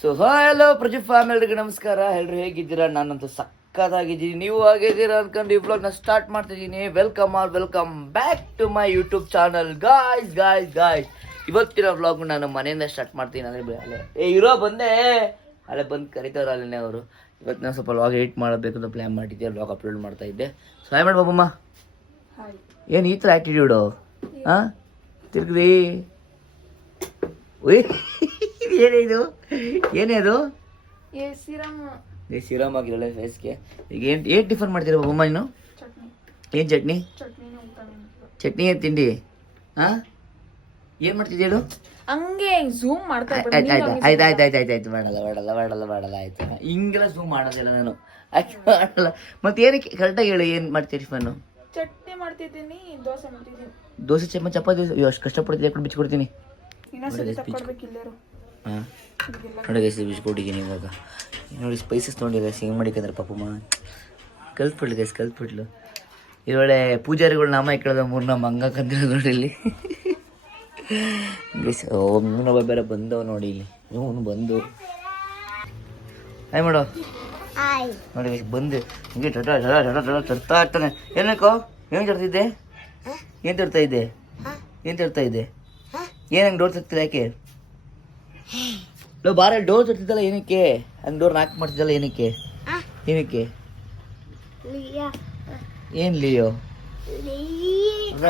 So hello ಪ್ರಜು fam, ಎಲ್ರಿಗೂ ನಮಸ್ಕಾರ. ಎಲ್ಲರೂ ಹೇಗಿದ್ದೀರಾ? ನಾನಂತೂ ಸಕ್ಕತ್ತಾಗಿದ್ದೀನಿ. ನೀವು ಹಾಗಿದ್ದೀರಾ ಅನ್ಕೊಂಡು ಈ ವ್ಲಾಗ್ನ ಸ್ಟಾರ್ಟ್ ಮಾಡ್ತಿದ್ದೀನಿ. Welcome back to my YouTube channel. Guys ಇವತ್ತಿನ ವ್ಲಾಗ್ ನಾನು ಮನೆಯಿಂದ ಸ್ಟಾರ್ಟ್ ಮಾಡ್ತೀನಿ. ಅಂದರೆ ಇರೋ ಬಂದೆ ಅಲ್ಲೇ ಬಂದು ಕರಿತಾವ್ರು ಅಲ್ಲೇ ಅವರು. ಇವತ್ತು ನಾನು ಸ್ವಲ್ಪ ವ್ಲಾಗ್ ಎಡಿಟ್ ಮಾಡಬೇಕು ಅಂತ ಪ್ಲ್ಯಾನ್ ಮಾಡಿದ್ದೆ, ವ್ಲಾಗ್ ಅಪ್ಲೋಡ್ ಮಾಡ್ತಾ ಇದ್ದೆ. ಸೊ ಹಾಯ್ ಮಾಡಿ ಬಾಬಮ್ಮ. ಏನು ಈ ಥರ ಆ್ಯಟಿಟ್ಯೂಡು? ಹಾಂ ತಿರ್ಗ್ರಿ. ಏನೇ ಅದು ಸಿರಮ್ ಆಗಿರಲ್ಲ ಫೇಸ್ಗೆ. ಈಗ ಏನು ಟಿಫನ್ ಮಾಡ್ತೀರಾ ಬಾಬಮ್ಮ? ನೀನು ಏನು ಚಟ್ನಿ ಏನು ತಿಂಡಿ? ಹಾಂ ಏನು ಮಾಡ್ತಿದ್ದೆ ಹೇಳು? ಹಂಗೆ ಝೂಮ್ ಮಾಡ್ತಾ ಆಯ್ತು ಮಾಡಲ್ಲ ಆಯ್ತು. ಹಿಂಗೆಲ್ಲ ಝೂಮ್ ಮಾಡೋದಿಲ್ಲ ನಾನು, ಮಾಡಲ್ಲ. ಮತ್ತೆ ಏನಕ್ಕೆ ಕರೆಕ್ಟಾಗಿ ಹೇಳು, ಏನು ಮಾಡ್ತೀಯ ಟಿಫನ್ನು? ಚಟ್ನಿ ಮಾಡ್ತಿದ್ದೀನಿ, ದೋಸೆ ಮಾಡ್ತಿದ್ದೀನಿ. ದೋಸೆ ಚಪಾತಿ ಅಷ್ಟು ಕಷ್ಟಪಡ್ತಿದ್ದೆ, ಯಾಕೆ ಬಿಚ್ಕೊಡ್ತೀನಿ. ಹಾಂ ನೋಡಿ ಗೈಸ್, ಬಿಚ್ಕೊಟ್ಟಿದ್ದೀನಿ ಇವಾಗ. ನೋಡಿ ಸ್ಪೈಸಸ್ ನೋಡಿ ಗೈಸ್, ಹೆಂಗೆ ಮಾಡಿಕಂದ್ರೆ ಪಾಪಮ್ಮ ಕಲ್ತ್ಬಿಡ್ಲು. ಇದೊಳ್ಳೆ ಪೂಜಾರಿಗಳು ನಾಮ ಇಕ್ಕಳದ 3 ನಮ್ಮ ಹಂಗಂದಿರೋದು ನೋಡಿ ಇಲ್ಲಿ ಗೈಸ್. ಒಬ್ಬ ಬೇರೆ ಬಂದವ ನೋಡಿ ಇಲ್ಲಿ, ಇವನು ಬಂದು ಹಾಯ್ ಮಾಡೋ ನೋಡಿ ಗೈಸ್. ಬಂದು ಹಿಂಗೆ ತರ್ತಾ ಇರ್ತಾನೆ. ಏನಕ್ಕೋ ಏನು ತರ್ತಿದ್ದೆ? ಏನು ತರ್ತಾ ಇದ್ದೆ? ಏನಂಗೆ ಡೋರ್ ತರ್ತಿಲ್ಲ? ಯಾಕೆ ಬಾರ ಡೋರ್ ತರ್ತಿದ್ದಲ್ಲ ಏನಕ್ಕೆ? ಹಂಗೆ ಡೋರ್ ನಾಕ್ ಮಾಡ್ತಿದ್ದಲ್ಲ ಏನಕ್ಕೆ? ಏನು ಲಿಯೋ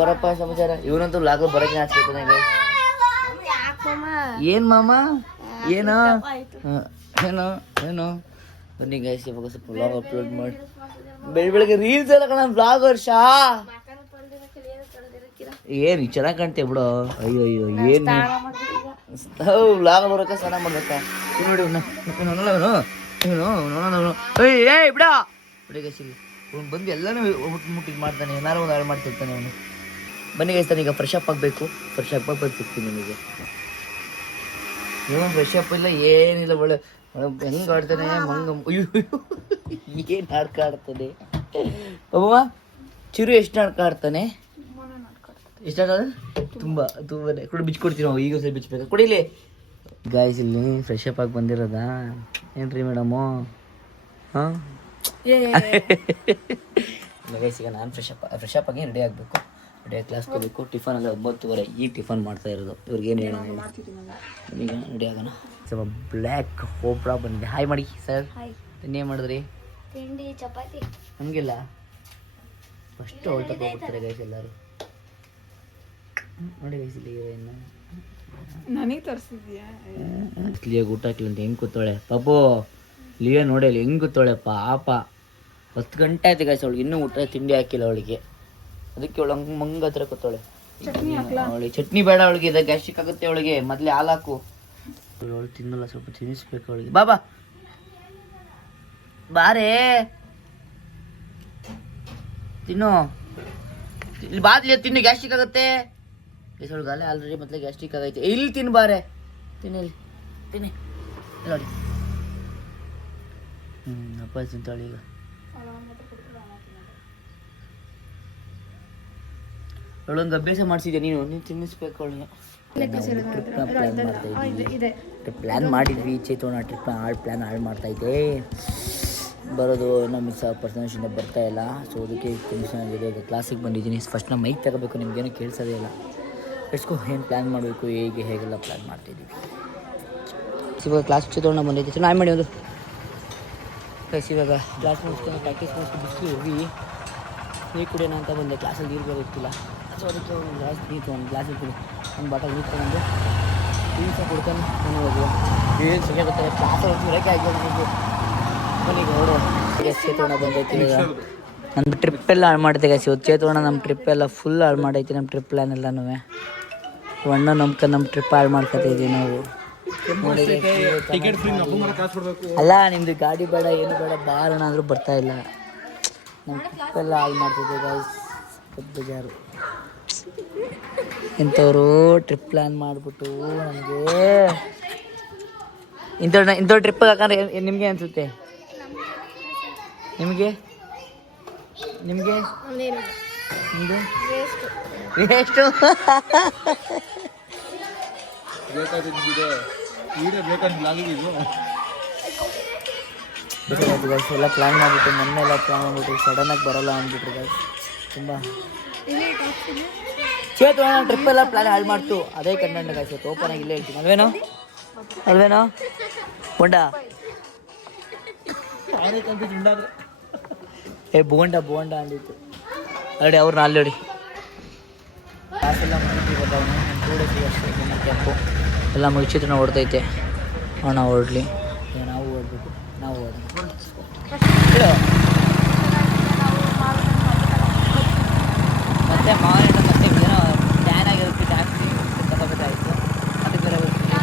ಬರಪ್ಪ ಸಮಾಚಾರ. ಇವನಂತೂ ಲಾಗ ಬರೋಕೆ ಹಾಕ್ಬೇಕು. ಏನು ಮಾಮ? ಏನೋ ಬನ್ನಿ ಗೈಸ್, ಇವಾಗ ಸ್ವಲ್ಪ ವ್ಲಾಗ್ ಅಪ್ಲೋಡ್ ಮಾಡಿ. ಬೆಳಗ್ಗೆ ರೀಲ್ಸ್ ಎಲ್ಲ ಕಣ ವ್ಲಾಗರ್ ಶಾ. ಏನು ಚೆನ್ನಾಗಿ ಕಾಣ್ತೀಯ ಬಿಡು. ಅಯ್ಯೋ ಏನು ವ್ಲಾಗ್ ಬರೋಕೆ ಸ್ನಾನ ಮಾಡ್ಬೇಕಾ? ನೋಡಿ ಬಿಡ ಗೈಸ್. ಅವ್ನು ಬಂದು ಎಲ್ಲನೂ ಮುಟ್ಟಿಗೆ ಮಾಡ್ತಾನೆ, ಏನಾರು ಒಂದು ಹಾಳು ಮಾಡ್ತಿರ್ತಾನೆ ಅವನು. ಬನ್ನಿ ಗೈಸ್, ಈಗ ಫ್ರೆಶ್ ಅಪ್ ಆಗಬೇಕು. ಫ್ರೆಶ್ ಅಪ್ ಆಗಿ ಸಿಗ್ತೀನಿ ನಿಮಗೆ. ಇವನು ಫ್ರೆಶ್ ಅಪ್ ಇಲ್ಲ ಏನಿಲ್ಲ, ಒಳ್ಳೆ ಹೆಂಗೆ ಆಡ್ತಾನೆ ಏನು ನಾಟಕ ಆಡ್ತಾನೆ ಅಬ್ಬಮ್ಮ. ಚಿರು ಎಷ್ಟು ನಾಟಕ ಆಡ್ತಾನೆ? ಎಷ್ಟಾಗ ತುಂಬಾ ಕೂಡ ಬಿಚ್ಕೊಡ್ತೀವಿ ನಾವು. ಈಗ ಸರಿ ಬಿಚ್ಚಬೇಕು ಕುಡಿಲಿ ಗಾಯ್ಸ್. ಇಲ್ಲಿ ಫ್ರೆಶ್ ಅಪ್ ಆಗಿ ಬಂದಿರೋದಾ ಏನ್ರಿ ಮೇಡಮು? ಹಾಂ ಗೈಸ್, ಈಗ ನಾನು ಫ್ರೆಶ್ ಅಪ್ ಆಗಿ ರೆಡಿ ಆಗಬೇಕು. ರೆಡಿಯಾಗಿ ಕ್ಲಾಸ್ ಹೋಗಬೇಕು. ಟಿಫನ್ ಅಂದರೆ 9:30 ಈಗ ಟಿಫನ್ ಮಾಡ್ತಾ ಇರೋದು. ಇವ್ರಿಗೇನು ಹೇಳೋಣ, ಈಗ ರೆಡಿ ಆಗೋಣ. ಸ್ವಲ್ಪ ಬ್ಲ್ಯಾಕ್ ಹೋಪ್ರಾ ಬಂದಿದೆ. ಹಾಯ್ ಮಾಡಿ ಸರ್. ಇನ್ನೇನು ಮಾಡಿದ್ರಿ? ತಿಂಡಿ ಚಪಾತಿ. ನಮಗಿಲ್ಲ, ಫಸ್ಟ್ ಅವಳು ತಗೋಬಿಡ್ತಾರೆ ಗೈಸ್ ಎಲ್ಲರೂ. ನೋಡಿ ಗೈಸ್, ಇಲ್ಲಿ ಇನ್ನು ನನಗೆ ತರಿಸಿದ್ಯಾ? ಲಿಯೋಗೆ ಊಟ ಹಾಕಿಲ್ಲ ಅಂತ ಹೆಂಗೆ ಕೂತಾಳೆ ಪಾಪು. ಲಿಯೋ ನೋಡಿ ಅಲ್ಲಿ ಹೆಂಗೆ ಕೂತಾಳೆ ಪಾಪ. 10 ಗಂಟೆ ಆಯ್ತು ಗೈಸ್, ಅವಳಿಗೆ ಇನ್ನೂ ಊಟ ತಿಂಡಿ ಹಾಕಿಲ್ಲ ಅವಳಿಗೆ. ಅದಕ್ಕೆ ಅವಳು ಹಂಗೆ ಮಂಗ ಹತ್ರ ಕೂತಾಳೆ. ಅವಳಿಗೆ ಚಟ್ನಿ ಬೇಡ, ಅವಳಿಗೆ ಇದು ಗ್ಯಾಸ್ಟ್ರಿಕ್ ಆಗುತ್ತೆ ಅವಳಿಗೆ. ಮೊದಲೇ ಹಾಲು ಹಾಕು. ಅವಳು ತಿನ್ನಲ್ಲ, ಸ್ವಲ್ಪ ತಿನ್ನಿಸ್ಬೇಕು ಅವಳಿಗೆ. ಬಾಬಾ ಬಾರೇ ತಿನ್ನು. ಇಲ್ಲಿ ಬಾದ್ಲಿ ತಿನ್ನು, ಗ್ಯಾಸ್ಟ್ರಿಕ್ ಆಗುತ್ತೆ. ಅವಳಿಗಾಲೆ ಆಲ್ರೆಡಿ ಮೊದಲೇ ಗ್ಯಾಸ್ಟ್ರಿಕ್ ಆಗೈತೆ. ಇಲ್ಲಿ ತಿನ್ನು ಬಾರೆ, ತಿನ್ನಿ ನೋಡಿ. ಅಪ್ಪ ತಿಂತಾಳೆ ಈಗ. ಅವಳೊಂದು ಅಭ್ಯಾಸ ಮಾಡಿಸಿದ್ಯಾ ನೀನು ತಿನ್ನಿಸ್ಬೇಕು ಅವಳನ್ನ. ಪ್ಲ್ಯಾನ್ ಮಾಡಿದ್ವಿ ಚೇತೋಣ ಟ್ರಿಪ್ ಪ್ಲ್ಯಾನ್ ಹಾಳು ಮಾಡ್ತಾಯಿದ್ದೆ. ಬರೋದು ನಮ್ಮ ಮಿಸ್ ಪರ್ಸನೇಷನ್ ಬರ್ತಾ ಇಲ್ಲ. ಸೊ ಅದಕ್ಕೆ ಟೆನ್ಷನ್ ಆಗಿದೆ. ಈಗ ಕ್ಲಾಸಿಗೆ ಬಂದಿದ್ದೀನಿ. ಫಸ್ಟ್ ನಮ್ಮ ಮೈಕ್ ತಗೋಬೇಕು, ನಿಮ್ಗೇನು ಕೇಳಿಸೋದೇ ಇಲ್ಲ. ಎಸ್ಕೋ ಏನು ಪ್ಲ್ಯಾನ್ ಮಾಡಬೇಕು, ಹೇಗೆಲ್ಲ ಪ್ಲ್ಯಾನ್ ಮಾಡ್ತಾಯಿದ್ದೀವಿ. ಇವಾಗ ಕ್ಲಾಸ್ ಚೇತೋಣ ಬಂದೈತೆ. ಚೆನ್ನಾಗಿ ಮಾಡಿ ಒಂದು ಪ್ಲಸ್ ಇವಾಗ ಕ್ಲಾಸ್ ಮುಗಿಸ್ಕೊಂಡು ಪ್ರಾಕ್ಟೀಸ್ ಮಾಡಿಸ್ಕೊಂಡು ಬಿಸಿಲು ಹೋಗಿ ನೀರು ಕುಡಿಯೋಣ ಅಂತ ಬಂದೆ. ಕ್ಲಾಸಲ್ಲಿ ನೀರು ಬೇರೆ ಇರ್ತಿಲ್ಲ. ಸೊ ಅದಕ್ಕೆ ಒಂದು ಗ್ಲಾಸ್ ಇರ್ತೀನಿ, ಒಂದು ಬಾಟಲ್ ನೀರು ತಗೊಂಡು ಟೀ ಸಹ ಕುಡ್ಕೊಂಡು ನಾನು ಹೋಗುವ. ಏನು ಸಿಗುತ್ತೆ ಕ್ಲಾಸಲ್ಲಿ ಇರೋಕ್ಕೆ ಆಗಿದೆ ನನಗೆ. ಈಗ ನೋಡುವ ಚೇತೋಣ ಬಂದೈತಿ. ನಮ್ಮ ಟ್ರಿಪ್ ಎಲ್ಲ ಹಾಳು ಮಾಡ್ತೇವೆ ಗೈಸ್. ಇವತ್ತು ಚೇತೋಣ ನಮ್ಮ ಟ್ರಿಪ್ ಎಲ್ಲ ಫುಲ್ ಹಾಳು ಮಾಡೈತಿ. ನಮ್ಮ ಟ್ರಿಪ್ ಪ್ಲ್ಯಾನ್ ಎಲ್ಲನೂ ಅಣ್ಣ ನಂಬ್ಕೊಂಡು ನಮ್ಮ ಟ್ರಿಪ್ ಹಾಳು ಮಾಡ್ಕೊತಾ ಇದ್ದೀವಿ ನಾವು. ಅಲ್ಲ ನಿಮ್ದು ಗಾಡಿ ಬೇಡ ಏನು ಬೇಡ, ಬಾರೋಣ ಅಂದರೂ ಬರ್ತಾ ಇಲ್ಲ. ನಮ್ಮ ಟ್ರಿಪ್ ಎಲ್ಲ ಹಾಳು ಮಾಡ್ತಿದ್ದೆ ಗೈಸ್. ಬೇಜಾರು. ಇಂಥವ್ರು ಟ್ರಿಪ್ ಪ್ಲ್ಯಾನ್ ಮಾಡಿಬಿಟ್ಟು ನನಗೆ ಇಂಥವ್ರು ಟ್ರಿಪ್ಪಿಗೆ ಹಾಕಂದ್ರೆ ನಿಮಗೆ ಅನಿಸುತ್ತೆ? ನಿಮಗೆ ಎಷ್ಟು ಬೇಕಾಯ್ತು ಗೈಸ್, ಎಲ್ಲ ಪ್ಲ್ಯಾನ್ ಮಾಡಿಬಿಟ್ಟು ಮೊನ್ನೆ ಎಲ್ಲ ಪ್ಲ್ಯಾನ್ ಮಾಡಿಬಿಟ್ಟು ಸಡನ್ನಾಗಿ ಬರೋಲ್ಲ ಅಂದ್ಬಿಟ್ರು ಗೈಸ್. ತುಂಬ ಚೇತು ಟ್ರಿಪ್ ಎಲ್ಲ ಪ್ಲ್ಯಾನ್ ಹಾಳು ಮಾಡ್ತು. ಅದೇ ಕಂಟೆಂಟ್ ಗೈಸ್, ಇವತ್ತು ಓಪನ್ ಆಗಿ ಇಲ್ಲೇ ಹೇಳ್ತೀನಿ. ಅಲ್ವೇನೋ ಬೋಂಡ ಬೋಂಡ ಅಂದಿತ್ತು ಅಲ್ಡಿ ಅವ್ರನ್ನ ಅಲ್ಲಿ ನೋಡಿ. ಕ್ಲಾಸೆಲ್ಲ ಮುಗಿದು ಇವಾಗ 2 ಡೇಸ್ ಅಷ್ಟೇ ಕ್ಯಾಂಪು ಎಲ್ಲ ಮುಗಿಸಿದ್ರು ಹೊಡ್ತೈತೆ. ನಾವು ಹೊರಡ್ಲಿ, ನಾವು ಓಡಬೇಕು, ನಾವು ಓಡೋಣ. ಮತ್ತೆ ಮಾವಿನ ಮತ್ತೆ ಏನೋ ಟ್ಯಾನ್ ಆಗಿರುತ್ತೆ, ಟ್ಯಾಕ್ಸಿ ತಗೋಬೇಕಾಯ್ತು. ಅದು ಬೇರೆ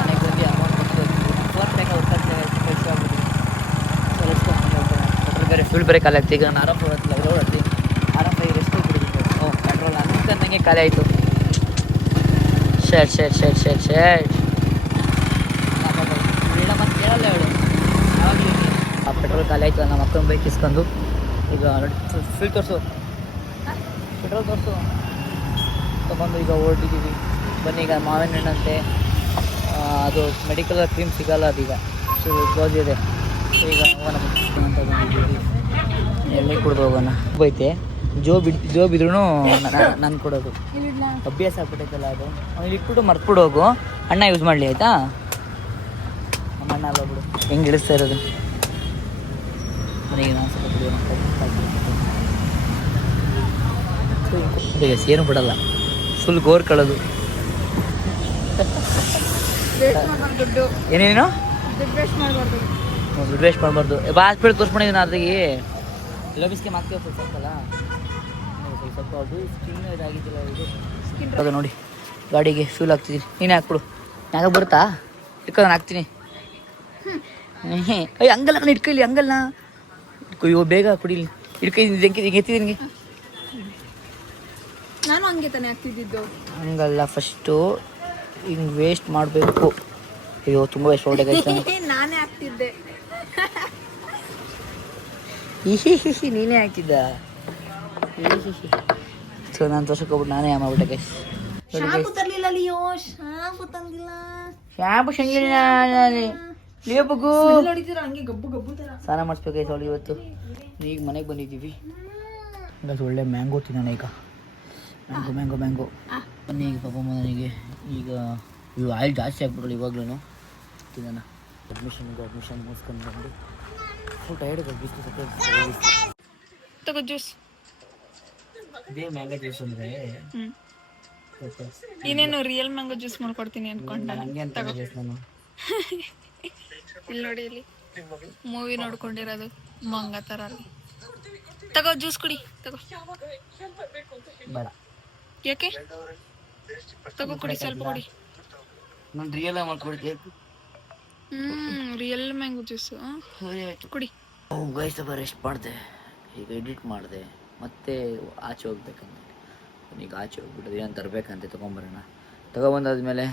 ಮನೆಗೆ ಹೋಗಿ ಅಮೌಂಟ್ ಕೊಟ್ಟು ಫೋನ್ ಬೇಕಾಗಿ ಪೆಟ್ರೋಲ್ ಬೇರೆ ಫ್ಯೂಲ್ ಬೇರೆ ಖಾಲಿ ಆಗ್ತಿ. ಈಗ ನಾನು ಆರಾಮ ಹೊರಡ್ತಿ ಆರಾಮಾಗಿ ರೆಸ್ಟ್ ಬಿಡಬೇಕು. ಪೆಟ್ರೋಲ್ ಅಂಕಂದಂಗೆ ಖಾಲಿ ಆಯಿತು. ಶೇಟ್ ಮತ್ತೆ ಕೇಳಲ್ಲ ಹೇಳು. ಆ ಪೆಟ್ರೋಲ್ ಖಾಲಿ ಆಯಿತು. ನಮ್ಮ ಅಕ್ಕನ ಬೈಕ್ ಇಸ್ಕೊಂಡು ಈಗ ನೋಡಿ ಫೀಲ್ ತೋರಿಸು, ಪೆಟ್ರೋಲ್ ತೋರಿಸು ತೊಗೊಂಡು ಈಗ ಹೊರಟಿದ್ದೀವಿ. ಬನ್ನಿ, ಈಗ ಮಾವಿನ ಹಣ್ಣಂತೆ ಅದು ಮೆಡಿಕಲ್ ಕ್ರೀಮ್ ಸಿಗೋಲ್ಲ, ಅದೀಗ ಕ್ಲೋಸ್ ಇದೆ. ಈಗ ಹೋಗೋಣ ಅಂತ ಬಂದಿದ್ದೀವಿ. ಎಣ್ಣೆ ಕುಡ್ದು ಹೋಗೋಣ. ಬೈತೆ ಜೋ ಬಿದ್ರೂ ನಾನು ಕೊಡೋದು ಅಭ್ಯಾಸ ಆಗ್ಬಿಟ್ಟೈತಲ್ಲ ಅದು. ಇಲ್ಲಿ ಇಟ್ಬಿಟ್ಟು ಮರ್ತ್ಬಿಡು ಹೋಗು, ಅಣ್ಣ ಯೂಸ್ ಮಾಡಲಿ ಆಯಿತಾ? ನಮ್ಮ ಅಣ್ಣ ಅಲ್ಲ ಬಿಡು, ಹೆಂಗೆ ಇಳಿಸ್ತಾ ಇರೋದು. ಮನೆಗೆ ನಾನು ಸ್ವಲ್ಪ ಏನು ಬಿಡಲ್ಲ, ಫುಲ್ ಗೋರ್ ಕಳೋದು. ಏನೇನು ದುಡ್ಡು ವೇಸ್ಟ್ ಮಾಡಬಾರ್ದು. ಬಾ ಹಾಸ್ಪಿಟಲ್ ತೋರಿಸ್ಕೊಂಡಿದ್ದೀನಿ ಅದ್ರಿಗೆ ಲಭಿಸ್ಕೆ ಮಾತ್ರ ಸಾಕಲ್ಲ. ಸ್ವಲ್ಪ ಅದು ಸ್ಕಿನ್ ಇದಾಗಿದ್ದಿಲ್ಲ, ಇದು ಸ್ಕಿನ್ ಅದು ನೋಡಿ. ಗಾಡಿಗೆ ಫ್ಯೂಲ್ ಹಾಕ್ತಿದ್ದೀನಿ, ನೀನೇ ಹಾಕ್ಬಿಡು. ಯಾಕೆ ಬರುತ್ತಾ ಇಟ್ಕೊ, ನಾನು ಹಾಕ್ತೀನಿ. ಅಯ್ಯ ಹಂಗಲ್ಲ, ನಾನು ಇಟ್ಕೊಳ್ಲಿ, ಹಂಗಲ್ಲ ಇಟ್ಕೊ, ಬೇಗ ಕುಡಿಲಿ. ಇಟ್ಕೊ ಎತ್ತಿದ್ದೀನಿ. ನಾನು ಹಂಗೆ ತಾನೇ ಆಗ್ತಿದ್ದು. ಹಂಗಲ್ಲ, ಫಸ್ಟು ಹಿಂಗೆ ವೇಸ್ಟ್ ಮಾಡಬೇಕು. ಅಯ್ಯೋ ತುಂಬ ವೇಸ್ಟ್ ಹೊಡೆಗಾಯ್ತು. ನಾನೇ ಆಗ್ತಿದ್ದೆ. ನೀನೇ ಹಾಕ್ತಿದ್ದ. ಸೊ ನಾನು ತೋರ್ಸಕ್ಕೆ ಹೋಗ್ಬಿಟ್ಟು ನಾನೇ ಮಾಡ್ಬಿಟ್ಟೆ ಗೈಸ್. ಶಾಂಪು ತರಲಿಲ್ಲ ಲಿಯೋ, ಶಾಂಪು ತಂದಿಲ್ಲ. ಶಾಂಪು ಶಂಗಿಲ್ಲ ಲಿಯೋ ಬಗ್ಗು ನೋಡಿದ್ದೀರ ಹಂಗೆ ಗಬ್ಬು ಗಬ್ಬು ತರ. ಸ್ನಾನ ಮಾಡಿಸ್ಬೇಕಾಯ್ತು ಅವಳು ಇವತ್ತು. ಈಗ ಮನೆಗೆ ಬಂದಿದ್ದೀವಿ. ಗೈಸ್ ಒಳ್ಳೆ ಮ್ಯಾಂಗೋ ತಿನ್ನೋಣ ಈಗ. ಮ್ಯಾಂಗೋ ಬನ್ನಿ. ಈಗ ಪಾಪ ನನಗೆ ಈಗ ಇವು ಆಯಿಲ್ ಜಾಸ್ತಿ ಆಗ್ಬಿಡೋಳು ಇವಾಗ್ಲೂ. ತಿನ್ನೋಣ. ಅಡ್ಮಿಷನ್ ಮುಗಿಸ್ಕೊಂಡು ಬಂದು ಫುಲ್ ಟೈರ್ಡ್ ತಗೋ ಜ್ಯೂಸ್. ಇದೇ ಮ್ಯಾಂಗೋ ಜ್ಯೂಸ್ ಅಂದರೆ ಇನ್ನೇನು ರಿಯಲ್ ಮ್ಯಾಂಗೋ ಜ್ಯೂಸ್ ಮಾಡ್ಕೊಡ್ತೀನಿ ಅನ್ಕೊಂಡ. ಹಂಗೆ ಅಂತ ನಾನು ಇಲ್ಲಿ ನೋಡಿ, ಇಲ್ಲಿ ಮೂವಿ ನೋಡ್ಕೊಂಡಿರೋದು ಮಂಗ ಥರ. ತಗೋ ಜ್ಯೂಸ್ ಕುಡಿ, ತಗೋ. ಬೇಡ, ಯಾಕೆ? ತಗೋ ಕುಡಿ, ಸ್ವಲ್ಪ ಕುಡಿ. ನಾನು ರಿಯಲ್ ಆಗಿ ಮಾಡ್ಕೊಡ್ತೀನಿ. ರಿಯಲ್ ಮ್ಯಾಂಗೋ ಜ್ಯೂಸ್ ಕುಡಿ. ಗೈಸ್ ಸ್ವಲ್ಪ ರೆಸ್ಟ್ ಮಾಡಿದೆ, ಈಗ ಎಡಿಟ್ ಮಾಡಿದೆ, ಮತ್ತೆ ಆಚೆ ಹೋಗ್ಬೇಕಂತ. ಈಗ ಆಚೆ ಹೋಗ್ಬಿಟ್ಟದೆ ಏನು ತರಬೇಕಂತೆ, ತೊಗೊಂಬರೋಣ. ತೊಗೊಬಂದಾದ್ಮೇಲೆ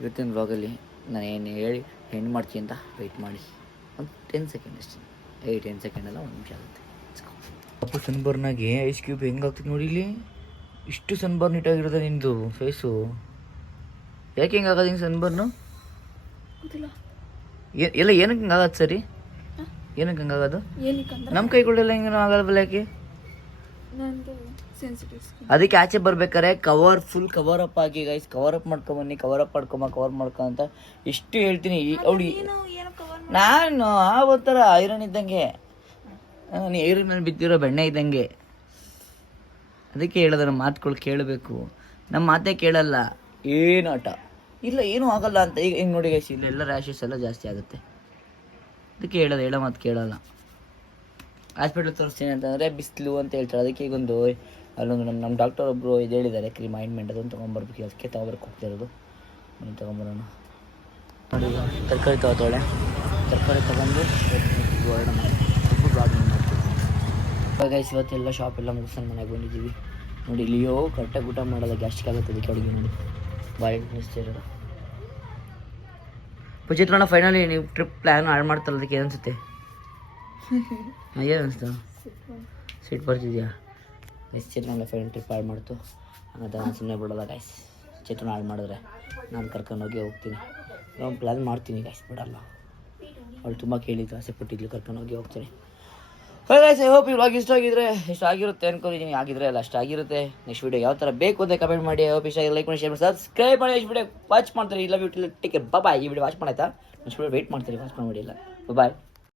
ಇವತ್ತಿನ ಬ್ಲಾಗಲ್ಲಿ ನಾನು ಏನು ಹೇಳಿ ಹೆಣ್ಣು ಮಾಡ್ತೀನಿ ಅಂತ ವೆಯ್ಟ್ ಮಾಡಿ ಒಂದು 10 ಸೆಕೆಂಡ್ ಅಷ್ಟೇ. 10 ಸೆಕೆಂಡಲ್ಲ, 1 ನಿಮಿಷ ಆಗುತ್ತೆ. ಅಪ್ಪು ಸನ್ಬರ್ನಾಗೆ ಐಸ್ ಕ್ಯೂಬ್ ಹೆಂಗಾಗ್ತದೆ ನೋಡಿ. ಇಲ್ಲಿ ಇಷ್ಟು ಸನ್ಬರ್ನ್ ನೀಟಾಗಿರುತ್ತೆ ನಿಂದು ಫೇಸು. ಯಾಕೆ ಹಿಂಗೆ ಆಗೋದು ಹಿಂಗೆ ಸನ್ಬರ್ನು? ಎಲ್ಲ ಏನಕ್ಕೆ ಹಿಂಗೆ ಆಗೋದು? ಸರಿ, ಏನಕ್ಕೆ ಹಂಗೆ ಆಗೋದು? ನಮ್ಮ ಕೈಗಳೆಲ್ಲ ಹಿಂಗೆ ಆಗಲ್ಲ ಯಾಕೆ? ಅದಕ್ಕೆ ಆಚೆ ಬರ್ಬೇಕಾರೆ ಫುಲ್ ಕವರ್ ಅಪ್ ಆಗಿ ಗೈಸ್, ಕವರ್ ಅಪ್ ಮಾಡ್ಕೊಂಬನ್ನಿ, ಕವರ್ ಮಾಡ್ಕೊ ಅಂತ ಎಷ್ಟು ಹೇಳ್ತೀನಿ. ಅವಳು ನಾನು ಒಂಥರ ಐರನ್ ಇದ್ದಂಗೆ, ನೀ ಐರನ್ ಮೇಲೆ ಬಿದ್ದಿರೋ ಬೆಣ್ಣೆ ಇದ್ದಂಗೆ. ಅದಕ್ಕೆ ಹೇಳೋದು, ನಮ್ಮ ಮಾತುಗಳು ಕೇಳಬೇಕು. ನಮ್ಮ ಮಾತೇ ಕೇಳಲ್ಲ, ಏನು ಆಟ ಇಲ್ಲ, ಏನೂ ಆಗಲ್ಲ ಅಂತ. ಈಗ ಹಿಂಗೆ ನೋಡಿ ಗೈಸ್, ಇಲ್ಲೆಲ್ಲ ರ್ಯಾಷಸ್ ಎಲ್ಲ ಜಾಸ್ತಿ ಆಗುತ್ತೆ. ಅದಕ್ಕೆ ಹೇಳೋ ಮಾತು ಕೇಳಲ್ಲ. ಹಾಸ್ಪಿಟ್ಲ್ ತೋರಿಸ್ತೀನಿ ಅಂತಂದರೆ ಬಿಸಿಲು ಅಂತ ಹೇಳ್ತಾರೆ. ಅದಕ್ಕೆ ಈಗೊಂದು ಅಲ್ಲೊಂದು ನಮ್ಮ ಡಾಕ್ಟರ್ ಒಬ್ಬರು ಇದು ಹೇಳಿದ್ದಾರೆ, ಕ್ರೀಮ್ ಆಯಿಂಟ್ಮೆಂಟ್, ಅದನ್ನು ತೊಗೊಂಬರ್ಬೇಕು. ಅದಕ್ಕೆ ತೊಗೊಬರ್ಬೇಕು ಹೋಗ್ತಿರೋದು. ತೊಗೊಂಬರೋಣ ನೋಡಿ. ತರಕಾರಿ ತಗೋತಾಳೆ, ತರಕಾರಿ ತೊಗೊಂಡು ಹೊರಡೋಣ. ಬ್ಲಾಗಿಂಗ್ ಮಾಡ್ತೀವಿ ಗೈಸ್. ಇವತ್ತೆಲ್ಲ ಶಾಪ್ ಎಲ್ಲ ಮುಗಿಸ್ಕೊಂಡು ಮನೆಗೆ ಬಂದಿದ್ದೀವಿ ನೋಡಿ. ಇಲ್ಲಿಯೋ ಕರೆಕ್ಟಾಗಿ ಊಟ ಮಾಡೋಲ್ಲ, ಗ್ಯಾಸ್ಟ್ರಿಕ್ ಆಗುತ್ತೆ. ಅದಕ್ಕೆ ಅಡುಗೆ ನೋಡಿ ಬಾಯಿ ಇರೋದು. ಪುಚಿತ್ರಣ ಫೈನಲಿ ನೀವು ಟ್ರಿಪ್ ಪ್ಲ್ಯಾನ್ ಹಾಳು ಮಾಡ್ತಾರಲ್ಲ, ಅದಕ್ಕೆ ಏನನ್ಸುತ್ತೆ? ಏನು ಅನಿಸ್ತು? ಸಿಟ್ಟು ಬರ್ತಿದ್ಯಾ? ಚಿತ್ರನ ಫೈನಲ್ ಟ್ರಿಪ್ ಹಾಳು ಮಾಡ್ತು. ಹಾಗಾದ್ರೆ ನಾನು ಸುಮ್ಮನೆ ಬಿಡೋಲ್ಲ ಗೈಸ್. ಚಿತ್ರನ ಹಾಳು ಮಾಡಿದ್ರೆ ನಾನು ಕರ್ಕೊಂಡೋಗಿ ಹೋಗ್ತೀನಿ. ನಾನು ಪ್ಲ್ಯಾನ್ ಮಾಡ್ತೀನಿ ಗಾಯ್ಸ್, ಬಿಡಲ್ಲ. ಅವಳು ತುಂಬ ಕೇಳಿದ್ದು, ಆಸೆ ಪಟ್ಟಿದ್ಲು, ಕರ್ಕೊಂಡೋಗಿ ಹೋಗ್ತೀನಿ. ಐ ಹೋಪ್ ಈ ವ್ಲಾಗ್ ಇಷ್ಟ ಆಗಿರುತ್ತೆ ಅನ್ಕೊಂಡಿದ್ದೀನಿ. ಆಗಿದ್ರೆ ಅಲ್ಲ ಅಷ್ಟು ಆಗಿರುತ್ತೆ. ನೆಕ್ಸ್ಟ್ ವೀಡಿಯೋ ಯಾವ ಥರ ಬೇಕು ಅಂತ ಕಮೆಂಟ್ ಮಾಡಿ. ಐ ಹೋಪ್ ಇಷ್ಟ ಆಗಿ ಲೈಕ್ ಮಾಡಿ, ಶೇರ್ ಮಾಡಿ, ಸಬ್ಸ್ಕ್ರೈಬ್ ಮಾಡಿ. ನೆಕ್ಸ್ಟ್ ವೀಡಿಯೋ ವಾಚ್ ಮಾಡ್ತಾರೆ. ಇಲ್ಲ ಬ್ಯೂಟಿ ಟೇಕ್ ಕೇರ್, ಬಾಯ್. ಈ ವಿಡಿಯೋ ವಾಚ್ ಮಾಡಾಯ್ತಾ? ನೆಕ್ಸ್ಟ್ ವೀಡಿಯೋ ವೆಯ್ಟ್ ಮಾಡ್ತೀರಿ, ವಾಚ್ ಮಾಡಿ. ಇಲ್ಲ ಬಾಯ್.